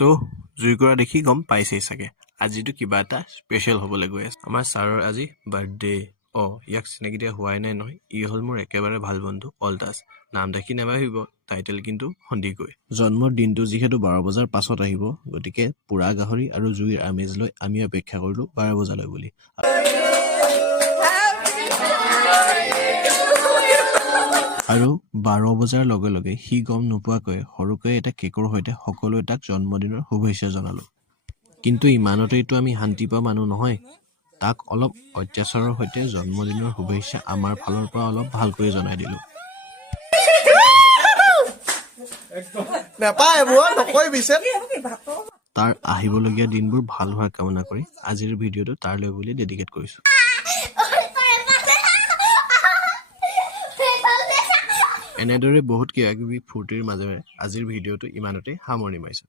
so জুইকুৰা দেখি গম পাইছেই চাগে আজিতো কিবা এটা স্পেচিয়েল হ'বলৈ গৈ আছে আমাৰ ছাৰৰ আজি বাৰ্থডে ইয়াক চিনাকি দিয়া হোৱাই নাই নহয় ই হ'ল মোৰ একেবাৰে ভাল বন্ধু অলটাছ নাম দেখি নাভাবিব টাইটেল কিন্তু সন্দিকৈ জন্মৰ দিনটো যিহেতু 12 বজাৰ পাছত আহিব গতিকে পুৰা গাহৰি আৰু জুইৰ আমেজ লৈ আমি অপেক্ষা কৰিলো 12 বজালৈ বুলি আৰু 12 বজাৰ লগে লগে সি গম নোপোৱাকৈ সৰুকৈ এটা কেকৰ সৈতে সকলোৱে তাক জন্মদিনৰ শুভেচ্ছা জনালো কিন্তু ইমানতেইতো আমি শান্তি পোৱা মানুহ নহয় তাক অলপ অত্যাচাৰৰ সৈতে জন্মদিনৰ শুভেচ্ছা আমাৰ ফালৰ পৰা অলপ ভালকৈ জনাই দিলো তাৰ আহিবলগীয়া দিনবোৰ ভাল হোৱাৰ কামনা কৰি আজিৰ ভিডিঅ'টো তাৰলৈ বুলি ডেডিকেট কৰিছো এনেদৰে বহুত কিবা কিবি ফূৰ্তিৰ মাজেৰে আজিৰ ভিডিঅ'টো ইমানতে সামৰণি মাৰিছো